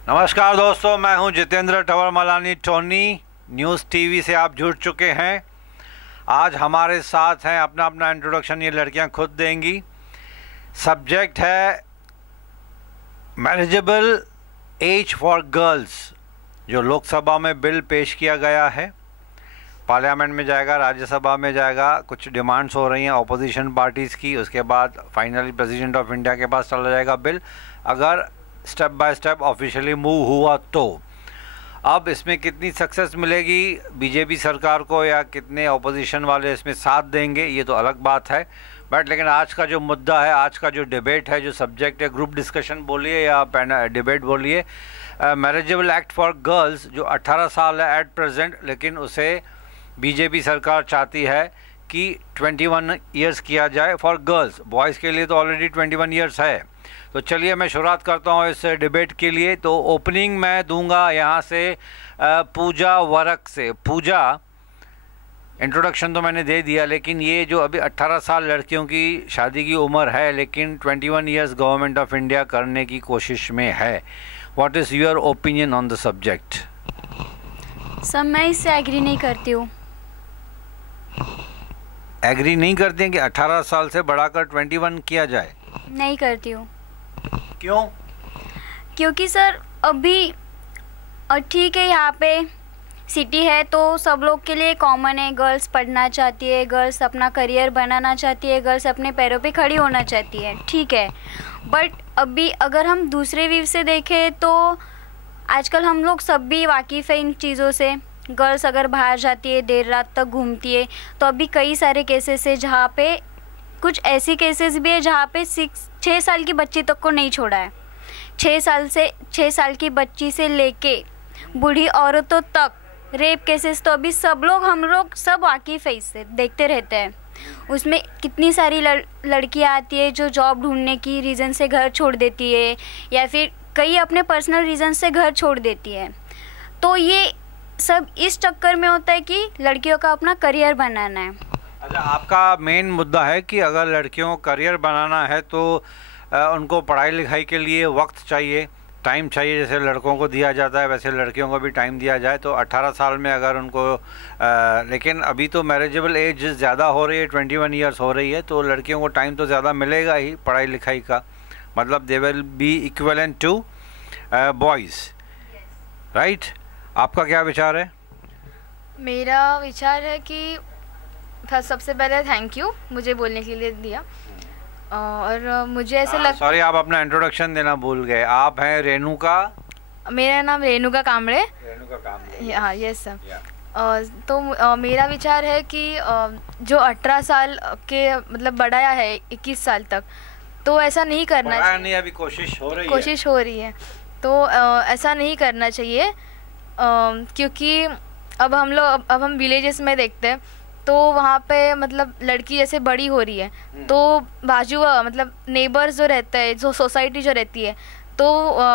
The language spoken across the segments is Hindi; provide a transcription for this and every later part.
नमस्कार दोस्तों, मैं हूं Jitendra tower Malani Tony. News TV से आप जुड़ चुके हैं। आज हमारे साथ हैं, अपना अपना इंट्रोडक्शन ये लड़कियां खुद देंगी। सब्जेक्ट है मैरिजेबल एज फॉर गर्ल्स, जो लोकसभा में बिल पेश किया गया है, पार्लियामेंट में जाएगा, राज्यसभा में जाएगा। कुछ डिमांड्स हो रही हैं अपोजिशन पार्टीज़ की, उसके बाद फाइनली प्रेसिडेंट ऑफ इंडिया के पास चला जाएगा बिल, अगर step by step officially move हुआ तो। अब इसमें कितनी सक्सेस मिलेगी बीजेपी सरकार को या कितने अपोजिशन वाले इसमें साथ देंगे, ये तो अलग बात है। बट लेकिन आज का जो मुद्दा है, आज का जो डिबेट है, जो सब्जेक्ट है, ग्रुप डिस्कशन बोलिए या डिबेट बोलिए, मैरिजेबल एक्ट फॉर गर्ल्स, जो 18 साल है एट प्रेजेंट, लेकिन उसे बीजेपी सरकार चाहती है कि 21 ईयर्स किया जाए फॉर गर्ल्स। बॉयज़ के लिए तो ऑलरेडी 21 ईयर्स है। तो चलिए मैं शुरुआत करता हूँ इस डिबेट के लिए। तो ओपनिंग मैं दूंगा यहाँ से पूजा वरक से। पूजा, इंट्रोडक्शन तो मैंने दे दिया, लेकिन ये जो अभी 18 साल लड़कियों की शादी की उम्र है, लेकिन 21 ईयर्स गवर्नमेंट ऑफ इंडिया करने की कोशिश में है। What is your opinion on the subject? Sir, मैं इससे एग्री नहीं करती हूँ। एग्री नहीं करते हैं कि 18 साल से बढ़ाकर 21 किया जाए? नहीं करती हूँ। क्यों? क्योंकि सर अभी ठीक है, यहाँ पे सिटी है तो सब लोग के लिए कॉमन है। गर्ल्स पढ़ना चाहती है, गर्ल्स अपना करियर बनाना चाहती है, गर्ल्स अपने पैरों पे खड़ी होना चाहती है, ठीक है। बट अभी अगर हम दूसरे व्यू से देखें तो आजकल हम लोग सब भी वाकिफ़ है इन चीज़ों से। गर्ल्स अगर बाहर जाती है, देर रात तक घूमती है, तो अभी कई सारे केसेस है जहाँ पे, कुछ ऐसी केसेस भी है जहाँ पे 6 साल की बच्ची तक को नहीं छोड़ा है। 6 साल की बच्ची से लेके बूढ़ी औरतों तक रेप केसेस तो अभी हम लोग सब वाकिफ़ है, इससे देखते रहते हैं। उसमें कितनी सारी लड़कियाँ आती है जो जॉब ढूंढने की रीज़न से घर छोड़ देती है, या फिर कई अपने पर्सनल रीज़न से घर छोड़ देती है। तो ये सब इस चक्कर में होता है कि लड़कियों का अपना करियर बनाना है। अच्छा, आपका मेन मुद्दा है कि अगर लड़कियों को करियर बनाना है तो उनको पढ़ाई लिखाई के लिए वक्त चाहिए, टाइम चाहिए। जैसे लड़कों को दिया जाता है वैसे लड़कियों को भी टाइम दिया जाए। तो 18 साल में अगर उनको लेकिन अभी तो मैरिजेबल एज ज़्यादा हो रही है, 21 ईयर्स हो रही है, तो लड़कियों को टाइम तो ज़्यादा मिलेगा ही पढ़ाई लिखाई का। मतलब they will be equivalent to boys, right? आपका क्या विचार है? मेरा विचार है कि सबसे पहले थैंक यू मुझे बोलने के लिए दिया। और मुझे ऐसे सॉरी, आप अपना इंट्रोडक्शन देना भूल गए। आप हैं रेणुका? मेरा नाम रेणुका कामड़े। रेणुका कामड़े, हाँ, यस सर। तो मेरा विचार है कि जो 18 साल के मतलब बढ़ाया है 21 साल तक, तो ऐसा नहीं करना चाहिए। नहीं, अभी कोशिश हो रही है। तो ऐसा नहीं करना चाहिए, क्योंकि अब हम विलेजेस में देखते हैं तो वहाँ पे मतलब लड़की जैसे बड़ी हो रही है तो बाजू मतलब नेबर्स जो रहता है, जो सोसाइटी जो रहती है, तो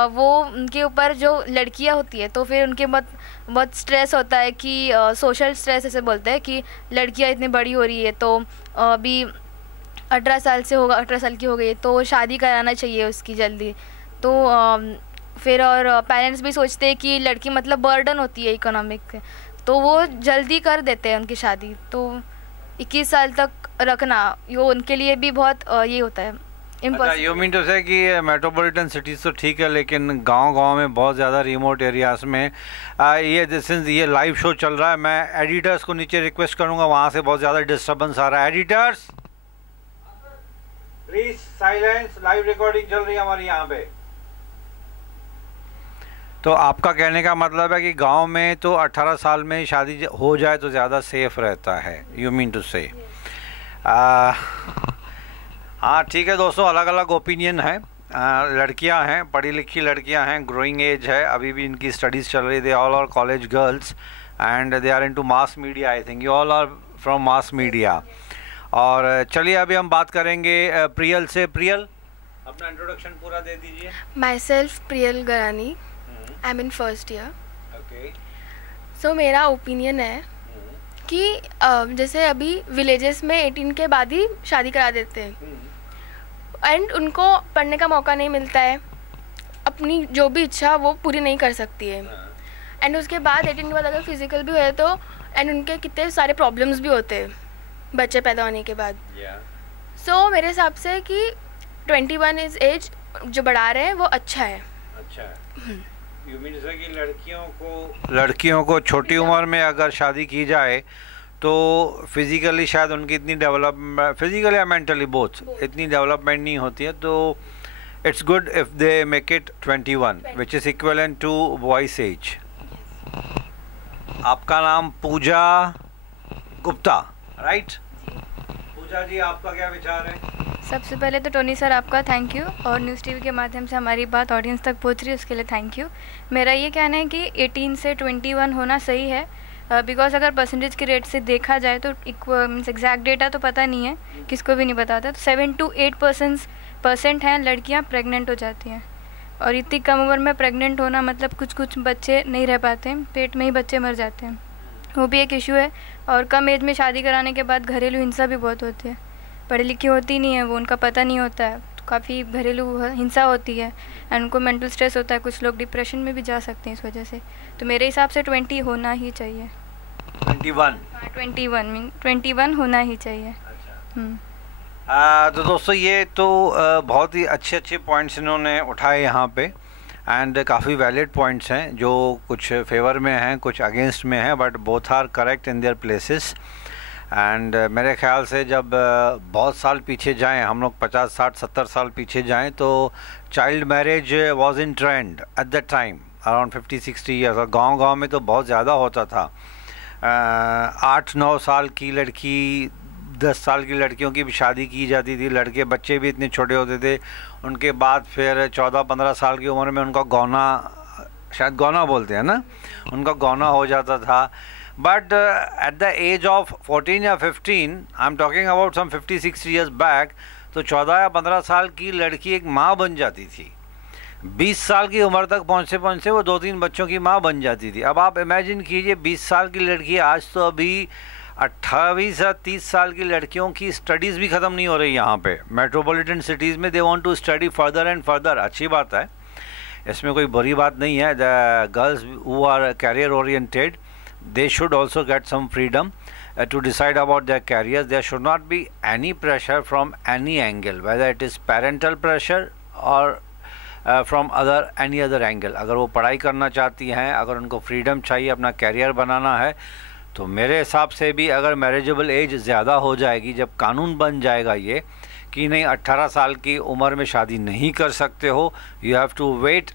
वो उनके ऊपर जो लड़कियाँ होती है तो फिर उनके बहुत स्ट्रेस होता है कि सोशल स्ट्रेस ऐसे बोलते हैं कि लड़कियाँ इतनी बड़ी हो रही है तो अभी 18 साल की हो गई तो शादी कराना चाहिए उसकी जल्दी। तो फिर और पेरेंट्स भी सोचते हैं कि लड़की मतलब बर्डन होती है इकोनॉमिक, तो वो जल्दी कर देते हैं उनकी शादी। तो 21 साल तक रखना ये उनके लिए भी बहुत ये होता है इम्पॉसिबल। यू मीन टू से कि मेट्रोपॉलिटन सिटीज़ तो ठीक है, लेकिन गांव में बहुत ज़्यादा रिमोट एरियाज़ में ये लाइव शो चल रहा है। मैं एडिटर्स को नीचे रिक्वेस्ट करूंगा, वहाँ से बहुत ज़्यादा डिस्टर्बेंस आ रहा है। Editors please silence, live recording चल रही है हमारी यहाँ पे। तो आपका कहने का मतलब है कि गांव में तो 18 साल में शादी हो जाए तो ज़्यादा सेफ रहता है, यू मीन टू से? हाँ ठीक है दोस्तों, अलग अलग ओपिनियन है। लड़कियां हैं, पढ़ी लिखी लड़कियां हैं, ग्रोइंग एज है, अभी भी इनकी स्टडीज़ चल रही। They all are college girls and they are into mass media. I think you all are from mass media. और चलिए अभी हम बात करेंगे प्रियल से। प्रियल, अपना इंट्रोडक्शन पूरा दे दीजिए। Myself Priyal Garani, I am in first year. Okay. So मेरा ओपिनियन है कि जैसे अभी विलेजेस में 18 के बाद ही शादी करा देते हैं एंड उनको पढ़ने का मौका नहीं मिलता है। अब अपनी जो भी इच्छा वो पूरी नहीं कर सकती है। एंड उसके बाद 18 के बाद अगर फिजिकल भी हुए तो एंड उनके कितने सारे प्रॉब्लम्स भी होते हैं बच्चे पैदा होने के बाद। सो मेरे हिसाब से कि 21 इज एज जो बढ़ा रहे हैं वो अच्छा है। अच्छा है। यू मीन से कि लड़कियों को छोटी उम्र में अगर शादी की जाए तो फिजिकली शायद उनकी इतनी डेवलपमेंट, फिजिकली या मेंटली बोथ इतनी डेवलपमेंट नहीं होती है, तो it's good if they make it 21 which is equivalent to boys age. आपका नाम पूजा गुप्ता, राइट? पूजा जी, आपका क्या विचार है? सबसे पहले तो टोनी सर आपका थैंक यू, और न्यूज़ टीवी के माध्यम से हमारी बात ऑडियंस तक पहुंच रही है उसके लिए थैंक यू। मेरा ये कहना है कि 18 से 21 होना सही है, बिकॉज अगर परसेंटेज के रेट से देखा जाए तो मीन्स एग्जैक्ट डेटा तो पता नहीं है, किसको भी नहीं पता होता, तो 7 to 8% हैं लड़कियाँ प्रेग्नेंट हो जाती हैं, और इतनी कम उम्र में प्रेग्नेंट होना मतलब कुछ बच्चे नहीं रह पाते हैं, पेट में ही बच्चे मर जाते हैं, वो भी एक इशू है। और कम एज में शादी कराने के बाद घरेलू हिंसा भी बहुत होती है, पढ़ी लिखी होती नहीं है वो, उनका पता नहीं होता है, तो काफ़ी घरेलू हिंसा होती है एंड उनको मेंटल स्ट्रेस होता है, कुछ लोग डिप्रेशन में भी जा सकते हैं इस वजह से। तो मेरे हिसाब से 20 होना ही चाहिए। 21 होना ही चाहिए। तो दोस्तों ये तो बहुत ही अच्छे पॉइंट्स इन्होंने उठाए यहाँ पे, एंड काफ़ी वैलिड पॉइंट्स हैं जो कुछ फेवर में हैं कुछ अगेंस्ट में हैं, but both are correct in their places. And मेरे ख्याल से जब बहुत साल पीछे जाएं, हम लोग 50, 60, 70 साल पीछे जाएं, तो child marriage was in trend at the time, around 50-60 years, और गांव में तो बहुत ज़्यादा होता था। 8-9 साल की लड़की, 10 साल की लड़कियों की भी शादी की जाती थी, लड़के बच्चे भी इतने छोटे होते थे, उनके बाद फिर 14-15 साल की उम्र में उनका गौना, शायद गौना बोलते हैं ना, उनका गौना हो जाता था। But at the age of 14 या 15, I am talking about some 50-60 years back, तो 14 या 15 साल की लड़की एक माँ बन जाती थी। 20 साल की उम्र तक पहुँचते वो 2-3 बच्चों की माँ बन जाती थी। अब आप इमेजिन कीजिए 20 साल की लड़की, आज तो अभी 28 से 30 साल की लड़कियों की स्टडीज़ भी ख़त्म नहीं हो रही यहाँ पे मेट्रोपॉलिटन सिटीज़ में। They want to study further and further. अच्छी बात है, इसमें कोई बुरी बात नहीं है। The girls who are career oriented, they should also get some freedom to decide about their careers. There should not be any pressure from any angle, whether it is parental pressure or from any other angle. अगर वो पढ़ाई करना चाहती हैं, अगर उनको फ्रीडम चाहिए, अपना कैरियर बनाना है, तो मेरे हिसाब से भी अगर मैरिजेबल एज ज़्यादा हो जाएगी, जब कानून बन जाएगा ये कि नहीं 18 साल की उम्र में शादी नहीं कर सकते हो, you have to wait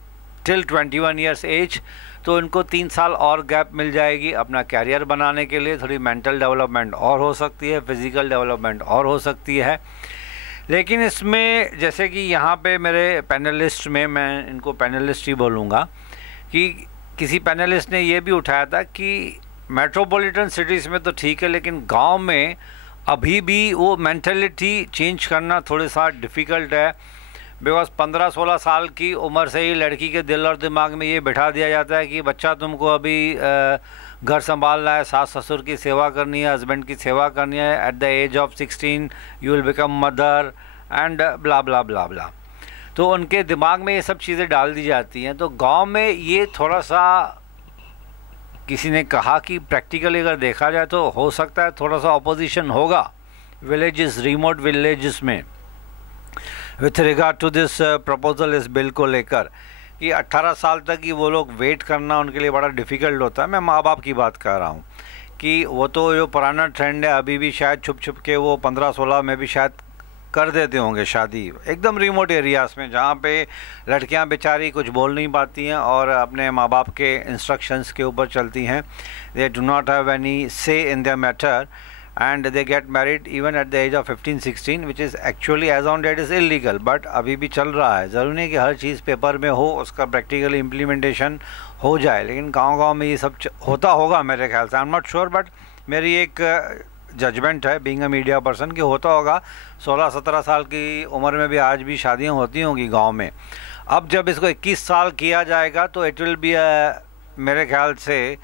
till 21 years age, तो इनको 3 साल और गैप मिल जाएगी अपना कैरियर बनाने के लिए। थोड़ी मेंटल डेवलपमेंट और हो सकती है, फिज़िकल डेवलपमेंट और हो सकती है। लेकिन इसमें जैसे कि यहाँ पे मेरे पैनलिस्ट में, मैं इनको पैनलिस्ट ही बोलूँगा, कि किसी पैनलिस्ट ने ये भी उठाया था कि मेट्रोपॉलिटन सिटीज़ में तो ठीक है, लेकिन गांव में अभी भी वो मेंटलिटी चेंज करना थोड़ा सा डिफ़िकल्ट है। बिकॉज 15-16 साल की उम्र से ही लड़की के दिल और दिमाग में ये बिठा दिया जाता है कि बच्चा तुमको अभी घर संभालना है, सास ससुर की सेवा करनी है, हस्बैंड की सेवा करनी है, at the age of 16 you will become mother and blah blah blah blah. तो उनके दिमाग में ये सब चीज़ें डाल दी जाती हैं। तो गांव में ये थोड़ा सा, किसी ने कहा कि प्रैक्टिकली अगर देखा जाए तो हो सकता है थोड़ा सा अपोजिशन होगा विलेजेस, रिमोट विलेजेस में, with regard to this proposal, इस बिल को लेकर कि 18 साल तक ही वो लोग वेट करना उनके लिए बड़ा डिफ़िकल्ट होता है। मैं माँ बाप की बात कर रहा हूँ कि वो तो जो पुराना ट्रेंड है, अभी भी शायद छुप छुप के वो 15-16 में भी शायद कर देते होंगे शादी, एकदम रिमोट एरियाज़ में जहाँ पे लड़कियाँ बेचारी कुछ बोल नहीं पाती हैं और अपने माँ बाप के इंस्ट्रक्शंस के ऊपर चलती हैं। They do not have any say in their matter and they get married even at the age of 15-16, which is actually as on date is illegal, but अभी भी चल रहा है। ज़रूरी नहीं कि हर चीज़ पेपर में हो, उसका प्रैक्टिकल इम्प्लीमेंटेशन हो जाए, लेकिन गांव में ये सब होता होगा मेरे ख्याल से। आई एम नॉट श्योर, बट मेरी एक जजमेंट है बीइंग अ मीडिया पर्सन कि होता होगा। 16-17 साल की उम्र में भी आज भी शादियाँ होती होंगी गाँव में। अब जब इसको 21 साल किया जाएगा तो इट विल बी मेरे ख्याल से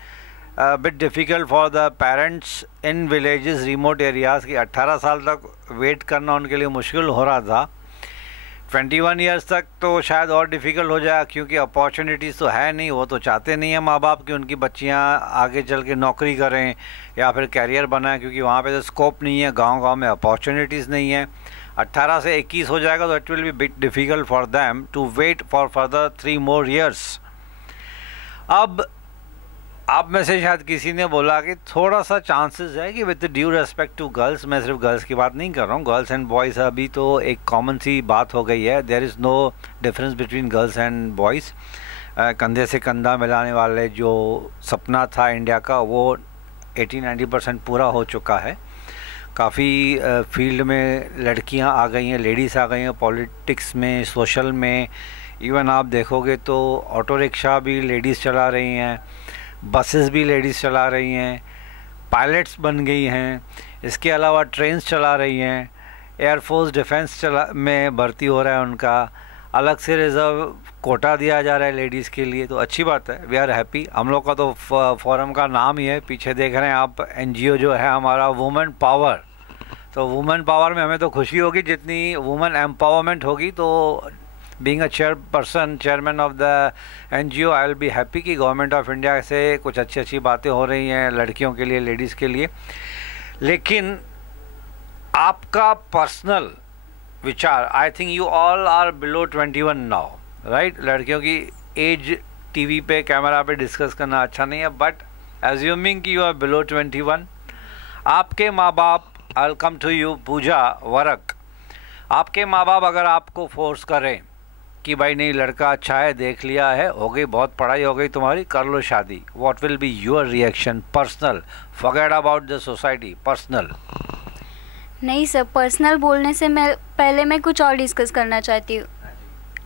bit difficult for the parents in villages, remote areas की 18 साल तक वेट करना उनके लिए मुश्किल हो रहा था। 21 ईयर्स तक तो शायद और डिफ़िकल्ट हो जाए, क्योंकि अपॉर्चुनिटीज़ तो है नहीं। वो तो चाहते नहीं हैं माँ बाप कि उनकी बच्चियाँ आगे चल के नौकरी करें या फिर कैरियर बनाएं, क्योंकि वहाँ पे तो स्कोप नहीं है, गांव में अपॉर्चुनिटीज़ नहीं है। 18 से 21 हो जाएगा तो it will be bit difficult for them to wait for further 3 more years। अब आप में से शायद किसी ने बोला कि थोड़ा सा चांसेस है कि with due respect to girls, मैं सिर्फ गर्ल्स की बात नहीं कर रहा हूँ, गर्ल्स एंड बॉयज़ अभी तो एक कॉमन सी बात हो गई है। There is no difference between girls and boys. कंधे से कंधा मिलाने वाले जो सपना था इंडिया का, वो 80-90% पूरा हो चुका है। काफ़ी फील्ड में लड़कियाँ आ गई हैं, लेडीज़ आ गई हैं, पॉलिटिक्स में, सोशल में। इवन आप देखोगे तो ऑटो रिक्शा भी लेडीज़ चला रही हैं, बसेस भी लेडीज़ चला रही हैं, पायलट्स बन गई हैं, इसके अलावा ट्रेन्स चला रही हैं, एयरफोर्स डिफेंस में भर्ती हो रहा है उनका, अलग से रिज़र्व कोटा दिया जा रहा है लेडीज़ के लिए। तो अच्छी बात है, वी आर हैप्पी। हम लोग का तो फोरम का नाम ही है, पीछे देख रहे हैं आप, NGO जो है हमारा वुमेन पावर। तो वुमेन पावर में हमें तो खुशी होगी, जितनी वुमेन एम्पावरमेंट होगी। तो being a chairman of the NGO, I will be happy कि गवर्नमेंट ऑफ इंडिया से कुछ अच्छी बातें हो रही हैं लड़कियों के लिए, लेडीज़ के लिए। लेकिन आपका पर्सनल विचार, I think you all are below 21 now, right? लड़कियों की एज टीवी पे, कैमरा पे डिस्कस करना अच्छा नहीं है, बट एज्यूमिंग कि यू आर बिलो 21, आपके माँ बाप, I will come to you Pooja वरक, आपके माँ बाप अगर आपको फोर्स करें कि भाई नहीं लड़का अच्छा है, देख लिया है, हो गई, बहुत पढ़ाई हो गई तुम्हारी, कर लो शादी, what will be your reaction? Personal, forget about the society, personal. नहीं सर, पर्सनल बोलने से पहले मैं कुछ और डिस्कस करना चाहती हूँ,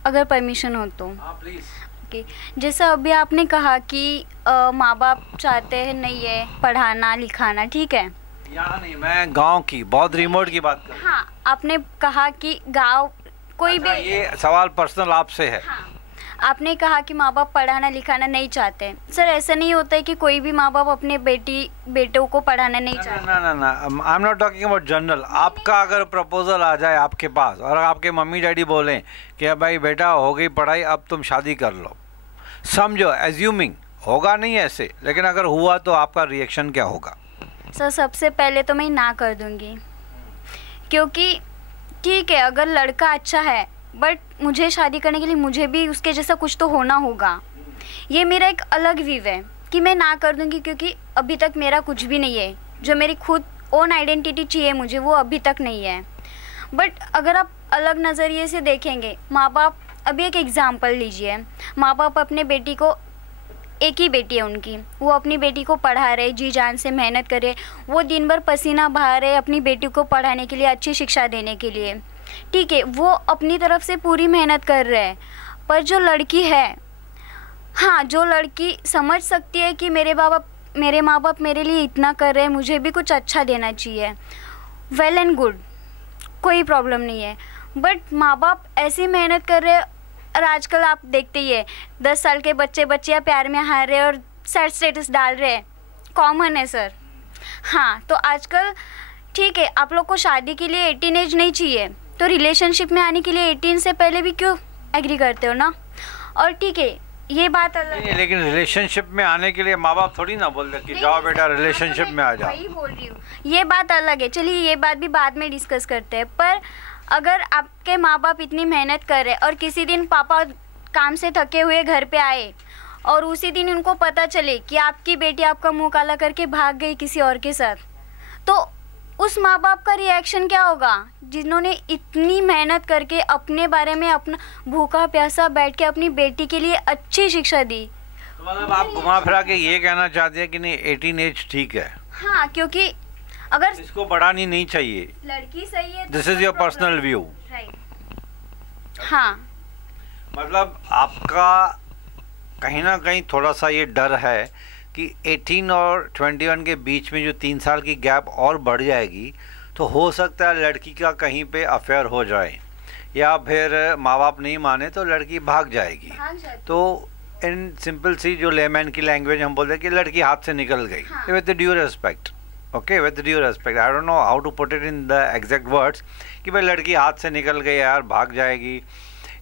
अगर परमिशन हो तो। प्लीज़। ओके, जैसा अभी आपने कहा कि माँ बाप चाहते हैं नहीं है पढ़ाना लिखाना, ठीक है? यहाँ नहीं, मैं गांव की, बहुत रिमोट की बात कर रहा हूँ। हाँ, आपने कहा कि गांव कोई भी, ये सवाल पर्सनल आपसे है। हाँ, आपने कहा कि माँ बाप पढ़ाना लिखाना नहीं चाहते। सर ऐसा नहीं होता है कि कोई भी माँ बाप अपने बेटों को पढ़ाना नहीं चाहते। ना, आई am not talking about general. आपका अगर प्रपोजल आ जाए आपके पास और आपके मम्मी डैडी बोलें कि भाई बेटा हो गई पढ़ाई, अब तुम शादी कर लो, समझो, एज्यूमिंग, होगा नहीं ऐसे, लेकिन अगर हुआ तो आपका रिएक्शन क्या होगा? सर सबसे पहले तो मैं ना कर दूंगी, क्योंकि ठीक है अगर लड़का अच्छा है, बट मुझे शादी करने के लिए मुझे भी उसके जैसा कुछ तो होना होगा। ये मेरा एक अलग व्यू है कि मैं ना कर दूंगी, क्योंकि अभी तक मेरा कुछ भी नहीं है, जो मेरी खुद ओन आइडेंटिटी चाहिए मुझे, वो अभी तक नहीं है। बट अगर आप अलग नज़रिए से देखेंगे, माँ बाप, अभी एक एग्ज़ाम्पल लीजिए, माँ बाप अपने बेटी को, एक ही बेटी है उनकी, वो अपनी बेटी को पढ़ा रहे, जी जान से मेहनत कर रहे, वो दिन भर पसीना बहा रहे अपनी बेटी को पढ़ाने के लिए, अच्छी शिक्षा देने के लिए, ठीक है, वो अपनी तरफ से पूरी मेहनत कर रहे हैं। पर जो लड़की है, हाँ, जो लड़की समझ सकती है कि मेरे माँ बाप मेरे लिए इतना कर रहे हैं, मुझे भी कुछ अच्छा देना चाहिए, वेल एंड गुड, कोई प्रॉब्लम नहीं है। बट माँ बाप ऐसी मेहनत कर रहे हैं, और आजकल आप देखते ही है 10 साल के बच्चियाँ प्यार में हार रहे और सैड स्टेटस डाल रहे हैं, कॉमन है सर। हाँ, तो आजकल ठीक है, आप लोग को शादी के लिए 18 एज नहीं चाहिए, तो रिलेशनशिप में आने के लिए 18 से पहले भी क्यों एग्री करते हो ना? और ठीक है, ये बात अलग है, लेकिन रिलेशनशिप में आने के लिए माँ बाप थोड़ी ना बोलते कि जाओ बेटा रिलेशनशिप में आ जाओ। वही बोल रही हूँ, ये बात अलग है। चलिए ये बात भी बाद में डिस्कस करते हैं। पर अगर आपके माँ बाप इतनी मेहनत कर रहे और किसी दिन पापा काम से थके हुए घर पे आए और उसी दिन उनको पता चले कि आपकी बेटी आपका मुंह काला करके भाग गई किसी और के साथ, तो उस माँ बाप का रिएक्शन क्या होगा, जिन्होंने इतनी मेहनत करके अपने बारे में, अपना भूखा प्यासा बैठ के अपनी बेटी के लिए अच्छी शिक्षा दी। तो मतलब आप घुमा फिरा के ये कहना चाहते हैं कि नहीं 18 एज ठीक है? हाँ, क्योंकि अगर इसको बढ़ानी नहीं चाहिए, लड़की सही है, this is your personal view, right? हाँ, मतलब आपका कहीं ना कहीं थोड़ा सा ये डर है कि 18 और 21 के बीच में जो 3 साल की गैप और बढ़ जाएगी, तो हो सकता है लड़की का कहीं पे अफेयर हो जाए, या फिर माँ बाप नहीं माने तो लड़की भाग जाएगी। तो इन सिंपल सी जो लेमैन की लैंग्वेज हम बोलते हैं कि लड़की हाथ से निकल गई, with due respect. Okay, with due respect, I don't know how to put it in the exact words कि भाई लड़की हाथ से निकल गई यार, भाग जाएगी,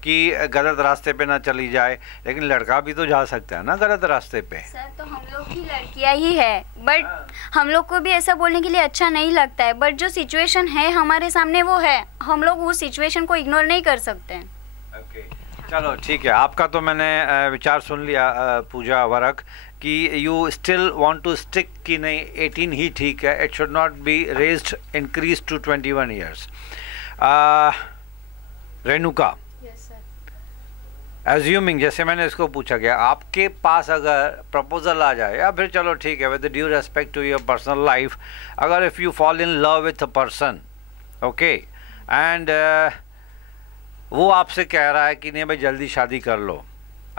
कि गलत रास्ते पे ना चली जाए, लेकिन लड़का भी तो जा सकता है ना गलत रास्ते पे। सर तो हम लोग भी लड़कियां ही है, बट हम लोग को भी ऐसा बोलने के लिए अच्छा नहीं लगता है, बट जो सिचुएशन है हमारे सामने वो है, हम लोग उस सिचुएशन को इग्नोर नहीं कर सकते हैं। ओके, चलो ठीक है, आपका तो मैंने विचार सुन लिया पूजा वरक, कि you still want to stick कि नहीं 18 ही ठीक है, it should not be raised increase to 21 years. Renuka, assuming जैसे मैंने इसको पूछा गया, आपके पास अगर प्रपोजल आ जाए, या फिर चलो ठीक है with due respect to your personal life, अगर if you fall in love with a person, okay, and वो आपसे कह रहा है कि नहीं भाई जल्दी शादी कर लो,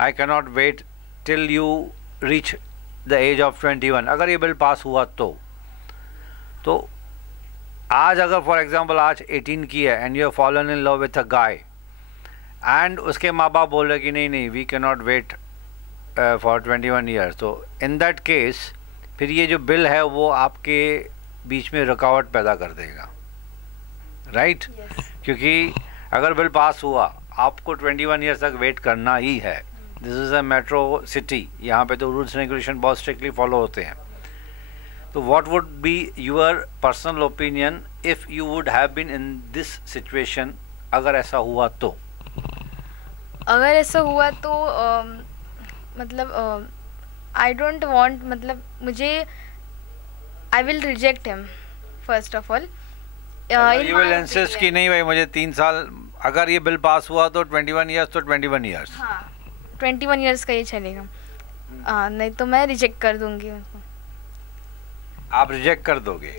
I can not wait till you reach the age of 21, अगर ये बिल पास हुआ तो आज अगर फॉर एग्जांपल आज 18 की है and you have fallen in love with a guy, and उसके माँ बाप बोल रहे कि नहीं we can not wait for 21 years, तो इन दैट केस फिर ये जो बिल है वो आपके बीच में रुकावट पैदा कर देगा, राइट? क्योंकि अगर बिल पास हुआ आपको 21 ईयर्स तक वेट करना ही है, this is a metro city, यहाँ पे तो रूल्स रेगुलेशन बहुत स्ट्रिक्टली फॉलो होते हैं। तो what would be your personal opinion if you would have been in this situation, अगर ऐसा हुआ तो? अगर ऐसा हुआ तो मतलब आई डोंट वांट, मतलब मुझे I will reject him first of all. You will insist कि नहीं भाई मुझे 3 साल, अगर ये बिल पास हुआ तो 21 ईयर्स तो 21 ईयर्स। हाँ, 21 ईयर्स का ही चलेगा। नहीं तो मैं रिजेक्ट कर दूंगी उसको। आप रिजेक्ट कर दोगे?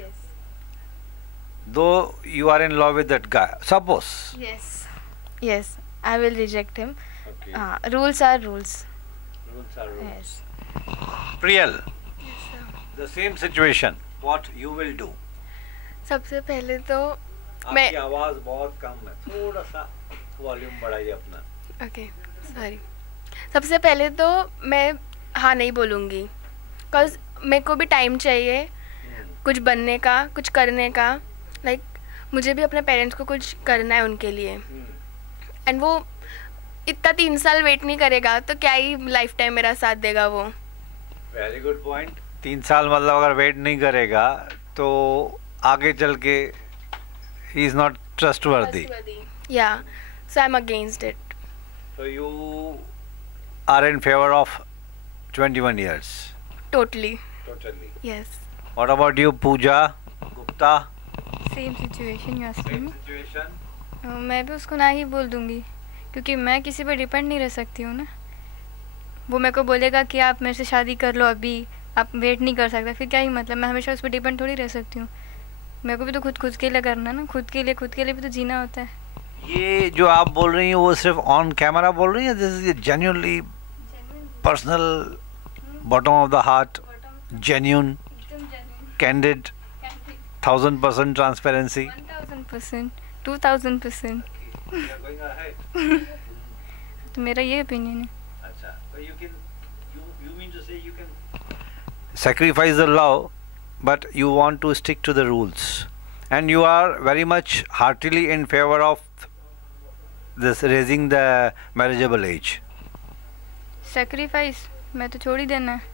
Though you are in love with that guy, suppose. Yes, I will reject him. Okay. Rules are rules. Rules are rules. Yes. Priyal, Yes, sir. the same situation, what you will do? सबसे पहले तो आपकी आवाज़ बहुत कम है, थोड़ा सा वॉल्यूम बढ़ाइए अपना। Okay, sorry. सबसे पहले तो मैं हाँ नहीं बोलूँगी, बिकॉज मेरे को भी टाइम चाहिए कुछ बनने का, कुछ करने का, लाइक मुझे भी अपने पेरेंट्स को कुछ करना है उनके लिए, एंड वो इतना 3 साल वेट नहीं करेगा तो क्या ही लाइफ टाइम मेरा साथ देगा वो। Very good point. 3 साल मतलब अगर वेट नहीं करेगा तो आगे चल के ही इज नॉट ट्रस्टवर्दी। या so I am against it. So you are in favour of 21 years? Totally. Yes. What about you, Pooja Gupta? Same situation you Same situation? मैं भी उसको ना ही बोल दूंगी, क्योंकि मैं किसी पर डिपेंड नहीं रह सकती हूँ ना। वो मेरे को बोलेगा कि आप मेरे से शादी कर लो, अभी आप वेट नहीं कर सकते, फिर क्या ही मतलब, मैं हमेशा उस पर डिपेंड थोड़ी रह सकती हूँ। मेरे को भी तो खुद के लिए करना ना, खुद के लिए भी तो जीना होता है। ये जो आप बोल रही हैं वो सिर्फ ऑन कैमरा बोल रही हैं, this is genuinely personal, bottom of the heart, genuine, candid, 1000% transparency? 1000%, 2000%। तो मेरा ये ओपिनियन है। अच्छा, तो you mean to say you can sacrifice the love, but you want to stick to the rules, and you are very much heartily in favor of this raising the marriageable age. Sacrifice मैं तो छोड़ ही देना है।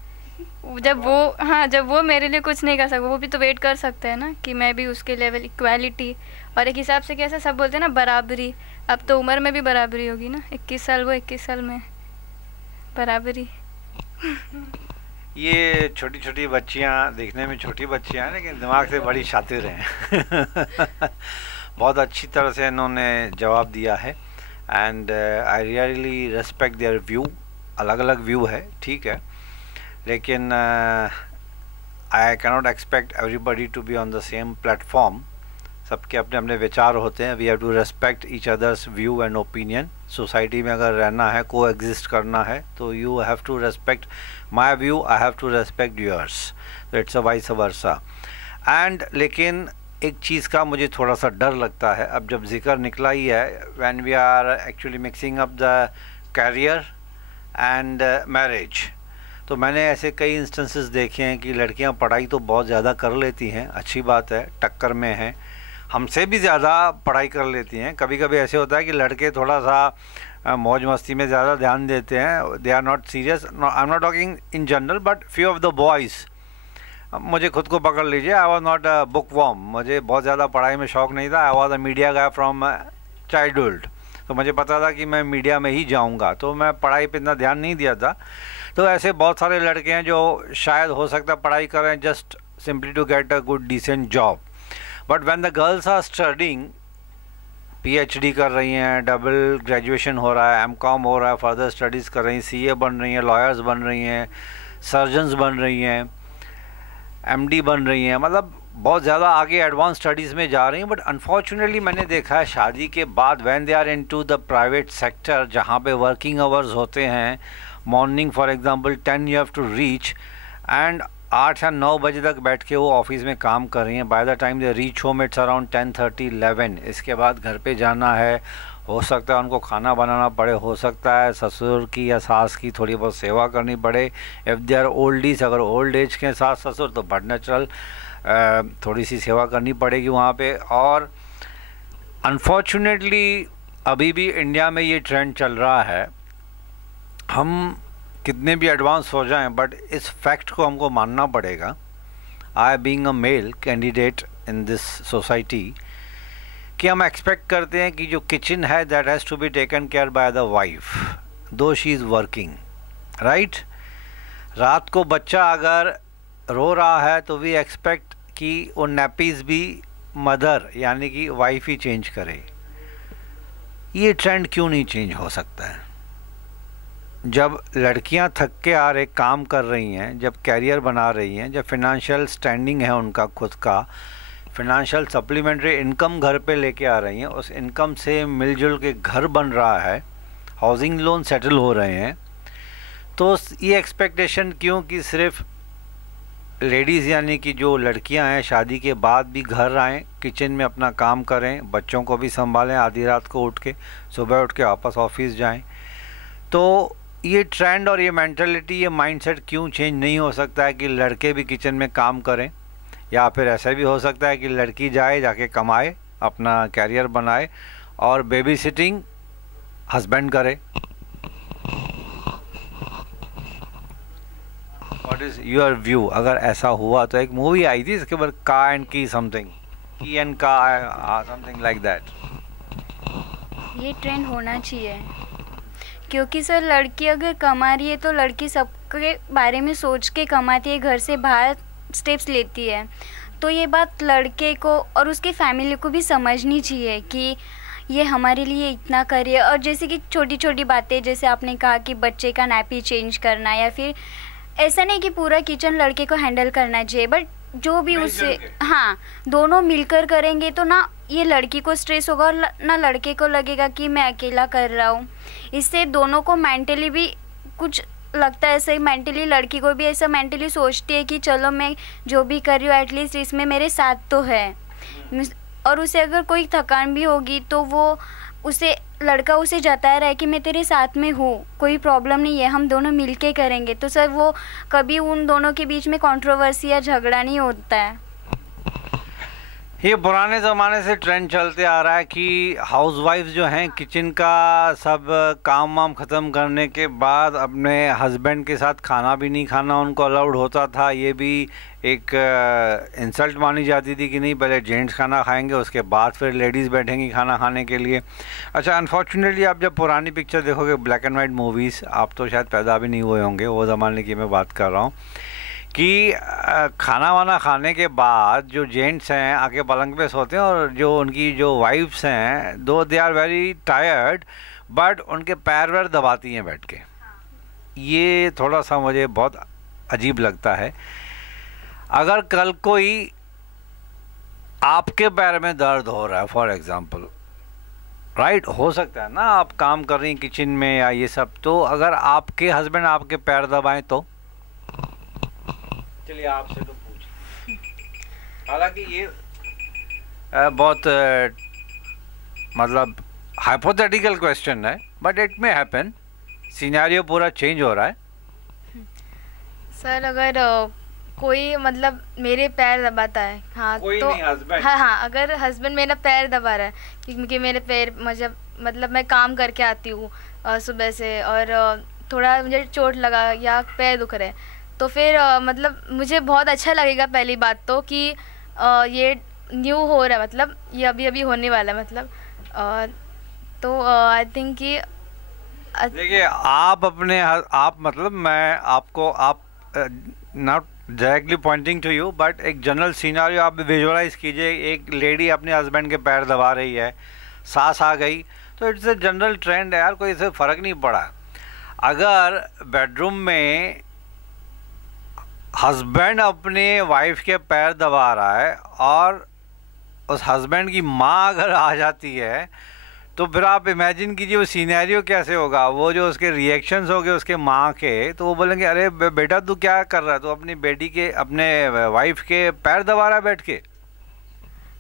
जब वो मेरे लिए कुछ नहीं कर सकता, वो भी तो वेट कर सकता है ना कि मैं भी उसके लेवल, इक्वालिटी, और एक हिसाब से कैसा सब बोलते हैं ना बराबरी, अब तो उम्र में भी बराबरी होगी ना, 21 साल वो 21 साल में, बराबरी। ये छोटी छोटी बच्चियाँ देखने में छोटी बच्चियाँ हैं लेकिन दिमाग से बड़ी शातिर हैं। बहुत अच्छी तरह से इन्होंने जवाब दिया है, and I really respect their view. अलग अलग व्यू है, ठीक है, लेकिन I cannot expect everybody to be on the same platform. सबके अपने अपने विचार होते हैं, we have to respect each others view and opinion. Society में अगर रहना है, को एग्जिस्ट करना है, तो you have to respect my view, I have to respect yours, तो it's a vice versa. And लेकिन एक चीज़ का मुझे थोड़ा सा डर लगता है, अब जब जिक्र निकला ही है, when we are actually mixing up the career and marriage, तो मैंने ऐसे कई इंस्टेंसेस देखे हैं कि लड़कियां पढ़ाई तो बहुत ज़्यादा कर लेती हैं, अच्छी बात है, टक्कर में हैं, हमसे भी ज़्यादा पढ़ाई कर लेती हैं। कभी कभी ऐसे होता है कि लड़के थोड़ा सा मौज मस्ती में ज़्यादा ध्यान देते हैं, they are not serious. I am not talking in general but few of the boys, मुझे खुद को पकड़ लीजिए, I was not a bookworm, मुझे बहुत ज़्यादा पढ़ाई में शौक़ नहीं था। I was a media guy from childhood, तो मुझे पता था कि मैं मीडिया में ही जाऊंगा, तो मैं पढ़ाई पे इतना ध्यान नहीं दिया था। तो ऐसे बहुत सारे लड़के हैं जो शायद हो सकता है पढ़ाई कर रहे हैं just simply to get a good decent job, but when the girls are studying, PhD कर रही हैं, डबल ग्रेजुएशन हो रहा है, एमकॉम हो रहा है, फर्दर स्टडीज़ कर रही हैं, सीए बन रही हैं, लॉयर्स बन रही हैं, सर्जन्स बन रही हैं, एमडी बन रही हैं, मतलब बहुत ज़्यादा आगे एडवांस स्टडीज़ में जा रही हैं। बट अनफॉर्चुनेटली मैंने देखा है शादी के बाद when they are into the private sector, जहाँ पे वर्किंग आवर्स होते हैं, morning for example 10 you have to reach, and 8 या 9 बजे तक बैठ के वो ऑफिस में काम कर रही हैं। By the time they reach home it's around 10:30 11। इसके बाद घर पे जाना है, हो सकता है उनको खाना बनाना पड़े, हो सकता है ससुर की या सास की थोड़ी बहुत सेवा करनी पड़े, if they are old age, अगर ओल्ड एज के सास ससुर तो बट नेचुरल थोड़ी सी सेवा करनी पड़ेगी वहाँ पे। और अनफॉर्चुनेटली अभी भी इंडिया में ये ट्रेंड चल रहा है, हम कितने भी एडवांस हो जाएं बट इस फैक्ट को हमको मानना पड़ेगा, I being a male candidate in this society, कि हम एक्सपेक्ट करते हैं कि जो किचन है that has to be taken care by the wife though she is working, right. रात को बच्चा अगर रो रहा है तो वी एक्सपेक्ट कि वो नैपीज़ भी मदर यानी कि वाइफ ही चेंज करे। ये ट्रेंड क्यों नहीं चेंज हो सकता है? जब लड़कियां थक के आ रहे काम कर रही हैं, जब कैरियर बना रही हैं, जब फिनेंशियल स्टैंडिंग है उनका खुद का, फिनेंशियल सप्लीमेंट्री इनकम घर पे लेके आ रही हैं, उस इनकम से मिलजुल के घर बन रहा है, हाउसिंग लोन सेटल हो रहे हैं, तो ये एक्सपेक्टेशन क्यों कि सिर्फ लेडीज़ यानी कि जो लड़कियां हैं शादी के बाद भी घर आएँ, किचन में अपना काम करें, बच्चों को भी संभालें, आधी रात को उठ के सुबह उठ के वापस ऑफिस जाएं। तो ये ट्रेंड और ये मेंटालिटी, ये माइंडसेट क्यों चेंज नहीं हो सकता है कि लड़के भी किचन में काम करें? या फिर ऐसा भी हो सकता है कि लड़की जाए, जाके कमाए, अपना कैरियर बनाए और बेबी सिटिंग हस्बैंड करे। What is your view? अगर ऐसा हुआ तो एक मूवी आई थी इसके ऊपर, का एंड की समथिंग, की एंड का समथिंग लाइक दैट। ये ट्रेंड होना चाहिए क्योंकि सर लड़की अगर कमा रही है तो लड़की सबके बारे में सोच के कमाती है, घर से बाहर स्टेप्स लेती है। तो ये बात लड़के को और उसकी फैमिली को भी समझनी चाहिए कि ये हमारे लिए इतना करे। और जैसे कि छोटी छोटी बातें, जैसे आपने कहा कि बच्चे का नैपी चेंज करना, या फिर ऐसा नहीं कि पूरा किचन लड़के को हैंडल करना चाहिए, बट जो भी उससे हाँ दोनों मिलकर करेंगे तो ना ये लड़की को स्ट्रेस होगा और ना लड़के को लगेगा कि मैं अकेला कर रहा हूँ। इससे दोनों को मेंटली भी कुछ लगता है, ऐसे मेंटली लड़की को भी ऐसा मेंटली सोचती है कि चलो मैं जो भी कर रही हूँ एटलीस्ट इसमें मेरे साथ तो है। और उसे अगर कोई थकान भी होगी तो वो उसे लड़का उसे जता रहा है कि मैं तेरे साथ में हूँ, कोई प्रॉब्लम नहीं है, हम दोनों मिलके करेंगे। तो सर वो कभी उन दोनों के बीच में कंट्रोवर्सी या झगड़ा नहीं होता है। ये पुराने ज़माने से ट्रेंड चलते आ रहा है कि हाउसवाइफ्स जो हैं किचन का सब काम वाम ख़त्म करने के बाद अपने हस्बैंड के साथ खाना भी नहीं खाना उनको अलाउड होता था। ये भी एक इंसल्ट मानी जाती थी कि नहीं पहले जेंट्स खाना खाएंगे उसके बाद फिर लेडीज़ बैठेंगी खाना खाने के लिए। अच्छा, अनफॉर्चुनेटली आप जब पुरानी पिक्चर देखोगे, ब्लैक एंड वाइट मूवीज़, आप तो शायद पैदा भी नहीं हुए होंगे, वो ज़माने की मैं बात कर रहा हूँ, कि खाना वाना खाने के बाद जो जेंट्स हैं आके पलंग पे सोते हैं और जो उनकी जो वाइफ्स हैं though they are very tired but उनके पैर वैर दबाती हैं बैठ के। ये थोड़ा सा मुझे बहुत अजीब लगता है। अगर कल कोई आपके पैर में दर्द हो रहा है फॉर एग्ज़ाम्पल, राइट, हो सकता है ना आप काम कर रही हैं किचन में या ये सब, तो अगर आपके हस्बैंड आपके पैर दबाएं तो चलिए आपसे तो पूछ, हालांकि ये बहुत मतलब हाइपोथेटिकल क्वेश्चन है but it may happen, scenario पूरा चेंज हो रहा है। सर अगर कोई मतलब मेरे पैर दबाता है, हाँ कोई तो नहीं, husband। हाँ, अगर हस्बैंड मेरा पैर दबा रहा है क्योंकि मेरे पैर मतलब मैं काम करके आती हूँ सुबह से, और थोड़ा मुझे चोट लगा या पैर दुख रहे हैं, तो फिर मतलब मुझे बहुत अच्छा लगेगा पहली बात तो कि ये न्यू हो रहा है, मतलब ये अभी अभी होने वाला है, मतलब तो आई थिंक कि देखिए आप मतलब मैं आपको आप not directly pointing to you, but एक जनरल सीनारियो आप विजुअलाइज कीजिए। एक लेडी अपने हस्बैंड के पैर दबा रही है, सांस आ गई, तो इट्स अ जनरल ट्रेंड है यार, कोई इससे फ़र्क नहीं पड़ा। अगर बेडरूम में हस्बैंड अपने वाइफ के पैर दबा रहा है और उस हस्बैंड की माँ अगर आ जाती है, तो फिर आप इमेजिन कीजिए वो सीनैरियो कैसे होगा। वो जो उसके रिएक्शंस होंगे उसके माँ के, तो वो बोलेंगे अरे बेटा तू क्या कर रहा है, तो अपनी बेटी के अपने वाइफ के पैर दबा रहा है बैठ के।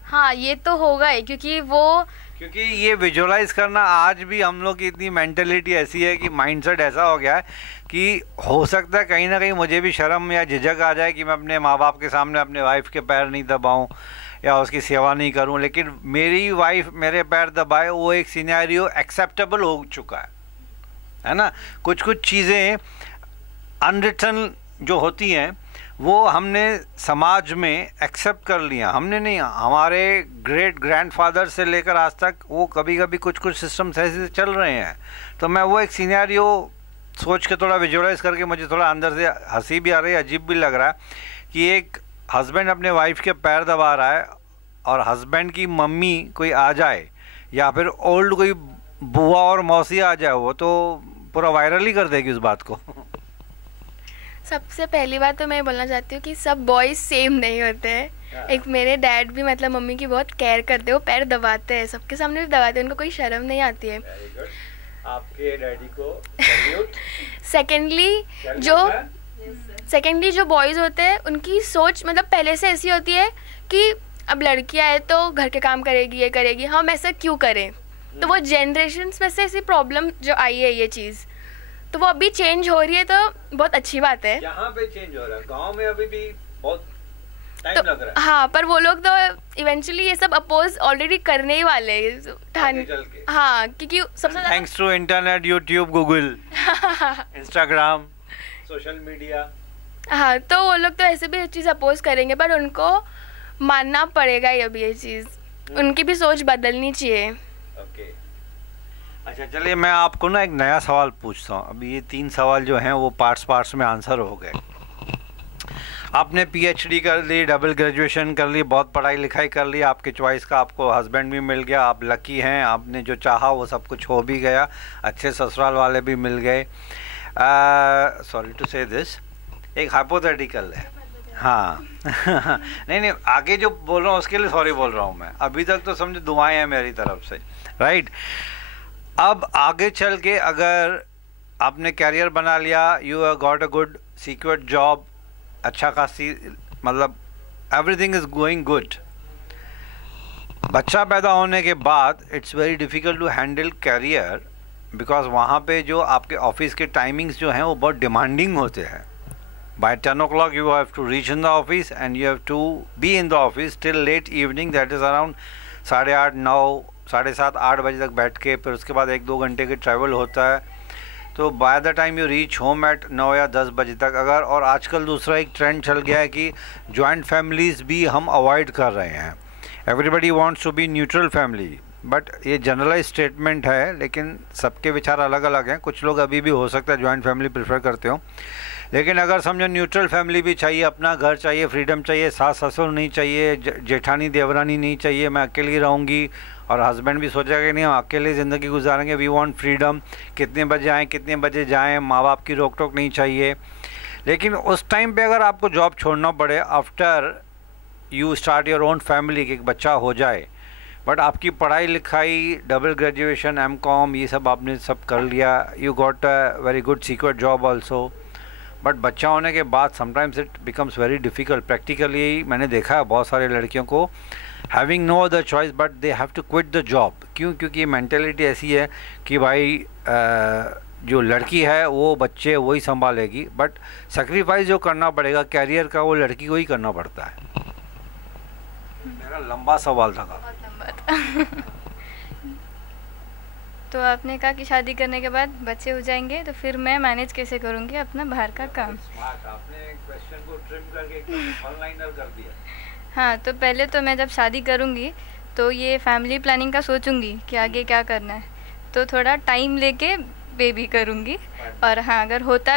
हाँ ये तो होगा ही, क्योंकि ये विजुअलाइज करना आज भी हम लोग की इतनी मेंटेलिटी ऐसी है कि माइंडसेट ऐसा हो गया है कि हो सकता है कहीं ना कहीं मुझे भी शर्म या झिझक आ जाए कि मैं अपने माँ बाप के सामने अपने वाइफ के पैर नहीं दबाऊं या उसकी सेवा नहीं करूं, लेकिन मेरी वाइफ मेरे पैर दबाए, वो एक सिनेरियो एक्सेप्टेबल हो चुका है ना। कुछ चीज़ें अनरिटन जो होती हैं वो हमने समाज में एक्सेप्ट कर लिया, हमने नहीं, हमारे ग्रेट ग्रैंडफादर से लेकर आज तक वो कभी कभी कुछ सिस्टम्स ऐसे चल रहे हैं। तो मैं वो एक सिनेरियो सोच के थोड़ा विजुअलाइज करके मुझे थोड़ा अंदर से हंसी भी आ रही है, अजीब भी लग रहा है कि एक हस्बैंड अपने वाइफ के पैर दबा रहा है और हस्बैंड की मम्मी कोई आ जाए या फिर ओल्ड कोई बुआ और मौसी आ जाए, वो तो पूरा वायरल ही कर देगी उस बात को। सबसे पहली बात तो मैं बोलना चाहती हूँ कि सब बॉयज़ सेम नहीं होते हैं। एक मेरे डैड भी मतलब मम्मी की बहुत केयर करते हैं, वो पैर दबाते हैं, सबके सामने भी दबाते हैं, उनको कोई शर्म नहीं आती है। आपके डैडी को सेकेंडली जो बॉयज़ होते हैं उनकी सोच मतलब पहले से ऐसी होती है कि अब लड़की आए तो घर के काम करेगी, ये करेगी, हम ऐसा क्यों करें। तो वो जनरेशन्स में से ऐसी प्रॉब्लम जो आई है ये चीज़, तो वो अभी चेंज हो रही है, तो बहुत अच्छी बात है। यहाँ पे चेंज हो रहा है, गांव में अभी भी बहुत टाइम लग रहा है। हाँ, पर वो लोग तो इवेंचुअली ये सब अपोज ऑलरेडी करने ही वाले हैं। हाँ, क्योंकि सबसे thanks to internet, YouTube, Google, Instagram, social media. हाँ, तो वो लोग तो ऐसे भी ये चीज़ अपोज करेंगे, पर उनको मानना पड़ेगा ही अभी ये चीज़, उनकी भी सोच बदलनी चाहिए। ओके, अच्छा चलिए मैं आपको ना एक नया सवाल पूछता हूँ। अभी ये 3 सवाल जो हैं वो पार्ट्स में आंसर हो गए। आपने पीएचडी कर ली, डबल ग्रेजुएशन कर ली, बहुत पढ़ाई लिखाई कर ली, आपके चॉइस का आपको हस्बैंड भी मिल गया, आप लकी हैं, आपने जो चाहा वो सब कुछ हो भी गया, अच्छे ससुराल वाले भी मिल गए। सॉरी टू से दिस, एक हाइपोथेटिकल है, हाँ नहीं आगे जो बोल रहा हूँ उसके लिए सॉरी बोल रहा हूँ मैं, अभी तक तो समझो दुआएं हैं मेरी तरफ से, राइट। अब आगे चल के अगर आपने कैरियर बना लिया, you have got a good secured job, अच्छा खासी मतलब एवरीथिंग इज गोइंग गुड, बच्चा पैदा होने के बाद it's very difficult to handle career, because वहाँ पे जो आपके ऑफिस के टाइमिंग्स जो हैं वो बहुत डिमांडिंग होते हैं। By 10 o'clock you have to reach in the office and you have to be in the office till late evening, that is around 8:30, 9, 7:30, 8 बजे तक बैठ के, फिर उसके बाद 1-2 घंटे के ट्रैवल होता है। तो by the time you reach home at 9 या 10 बजे तक अगर, और आजकल दूसरा एक ट्रेंड चल गया है कि जॉइंट फैमिलीज़ भी हम अवॉइड कर रहे हैं। Everybody wants to be neutral family, but ये जनरलाइज स्टेटमेंट है, लेकिन सबके विचार अलग अलग हैं। कुछ लोग अभी भी हो सकता है जॉइंट फैमिली प्रेफर करते हो, लेकिन अगर समझो न्यूट्रल फैमिली भी चाहिए, अपना घर चाहिए, फ्रीडम चाहिए, सास ससुर नहीं चाहिए, जेठानी देवरानी नहीं चाहिए, मैं अकेली रहूँगी, और हस्बैंड भी सोचा कि नहीं हम अकेले ज़िंदगी गुजारेंगे, वी वांट फ्रीडम, कितने बजे आएँ कितने बजे जाएँ, माँ बाप की रोक टोक नहीं चाहिए। लेकिन उस टाइम पे अगर आपको जॉब छोड़ना पड़े after you start your own family, कि एक बच्चा हो जाए, बट आपकी पढ़ाई लिखाई, डबल ग्रेजुएशन, एमकॉम, ये सब आपने सब कर लिया, you got a very good secure job also, but बच्चा होने के बाद sometimes it becomes very difficult. Practically मैंने देखा है बहुत सारे लड़कियों को having no other choice but they have to quit the job. क्यों? क्योंकि ये मैंटेलिटी ऐसी है कि भाई जो लड़की है वो बच्चे वही संभालेगी, बट सेक्रीफाइस जो करना पड़ेगा कैरियर का वो लड़की को ही करना पड़ता है। मेरा लंबा सवाल था। बहुत लंबा था। तो आपने कहा कि शादी करने के बाद बच्चे हो जाएंगे तो फिर मैं मैनेज कैसे करूँगी अपना बाहर का काम। आपने क्वेश्चन को ट्रिम करके एकदम वन लाइनर कर दिया। हाँ, तो पहले तो मैं जब शादी करूँगी तो ये फैमिली प्लानिंग का सोचूंगी कि आगे क्या करना है, तो थोड़ा टाइम लेके बेबी करूँगी। और हाँ, अगर होता